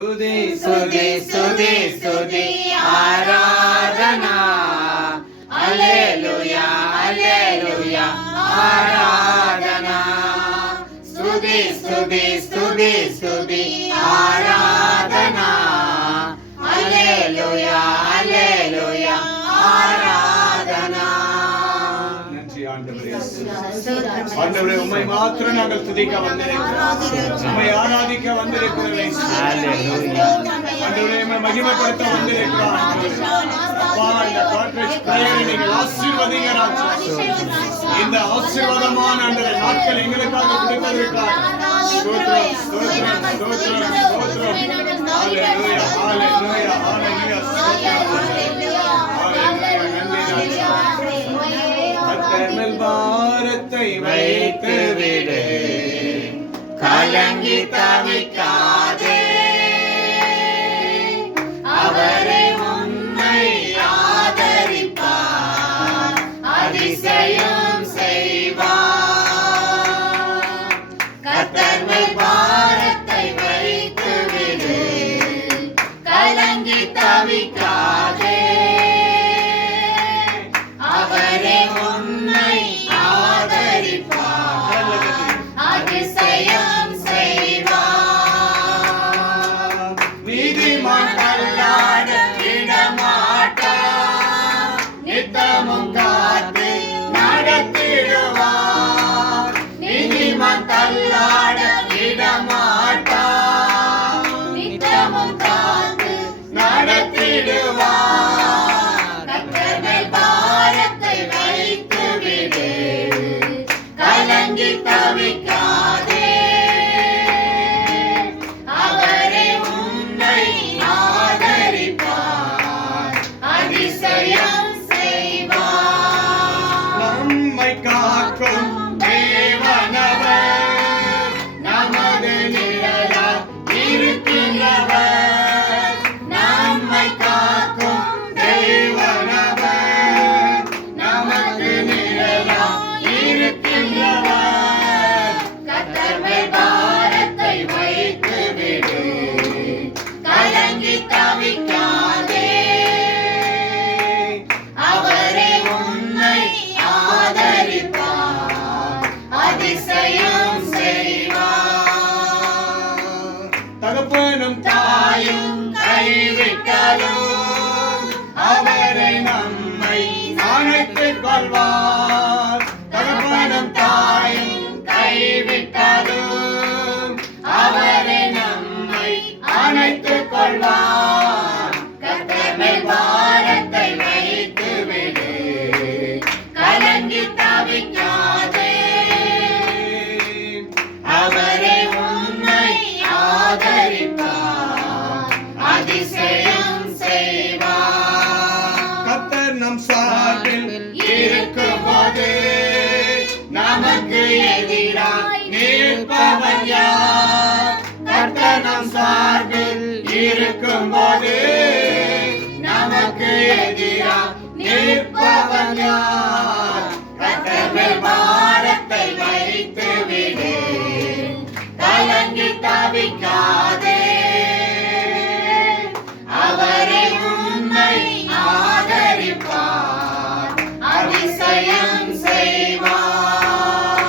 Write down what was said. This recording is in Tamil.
స్తుతి స్తుతి స్తుతి స్తుతి ఆరాధనా హల్లెలూయా హల్లెలూయా ఆరాధనా స్తుతి స్తుతి స్తుతి స్తుతి ఆరాధనా హల్లెలూయా హల్లెలూయా ஆராதனா. நன்றி ஆண்டவரே. ஆண்டவரே உம்மை மாத்திரம் நாங்கள் துதிக்க வந்திருக்கிறோம், உம்மை ஆராதிக்க வந்திருக்கிறோம். ஆண்டவரே உம்மை மகிமைப்படுத்த வந்திருக்கிறோம். அப்பா, இந்த கார்ப்பரேட் பிரேயரை நீங்கள் ஆசீர்வதிங்க ராஜா. இந்த ஆசீர்வாதமான ஆண்டவரே நாட்கள் எங்களுக்காக கொடுத்ததற்காக ஸ்தோத்திரம் ஸ்தோத்திரம் ஸ்தோத்திரம் ஸ்தோத்திரம். ஹல்லேலூயா ஹல்லேலூயா ஹல்லேலூயா கர்த்தர் பாரத்தை வைத்து விடு, கலங்கி தவிக்காதே, அவரை உன்னை ஆதரிப்பார், அதிசயம் செய்வார். கர்த்தர் பாரத்தை வைத்து விடு, கலங்கி தவிக்காதே, அவரை உன்னை ஆதரிப்பார், அதிசயம் செய்வார். நீதிமான் தள்ளாட விடமாட்டார், நித்தமும் காத்து நடத்திடுவார். நீதிமான் தள்ளாட விடமாட்டார், நித்தமும் காத்து நடத்திடுவார். கலங்கி தவிக்காதே, அவரை உன்னை ஆதரிப்பார், அதிசயம் செய்வார். நம்மை காக்கும் தேவனவர், நமது நிழலாய் இருக்கிறவர். நம்மை காக்கும் தேவனவர், நமது நிழலாய் இருக்கிறவர். கர்த்தர் மேல் பாரத்தை வைத்து விடு, கலங்கி தவிக்காதே, அவரை உன்னை ஆதரிப்பார், அதிசயம் செய்வார். தகப்பனும் தாயும் கைவிட்டாலும் அவரை நம்மை அணைத்துக் கொள்வார். தகப்பனும் தாயும் கைவிட்டாலும் அவரை நம்மை அணைத்துக் கொள்வார். கர்த்தர் மேல் பாரத்தை வைத்து விடு, கலங்கி தவிக்காதே, அவரை உன்னை ஆதரிப்பார், அதிசயம் செய்வார். கர்த்தர் நம் சார்பில் இருக்கும்போது நமக்கு எதிராய் நிற்பவன் யார்? கர்த்தர் நம் சார்பில் இருக்கும்போது நமக்கு எதிராய் நிற்பவன் யார்?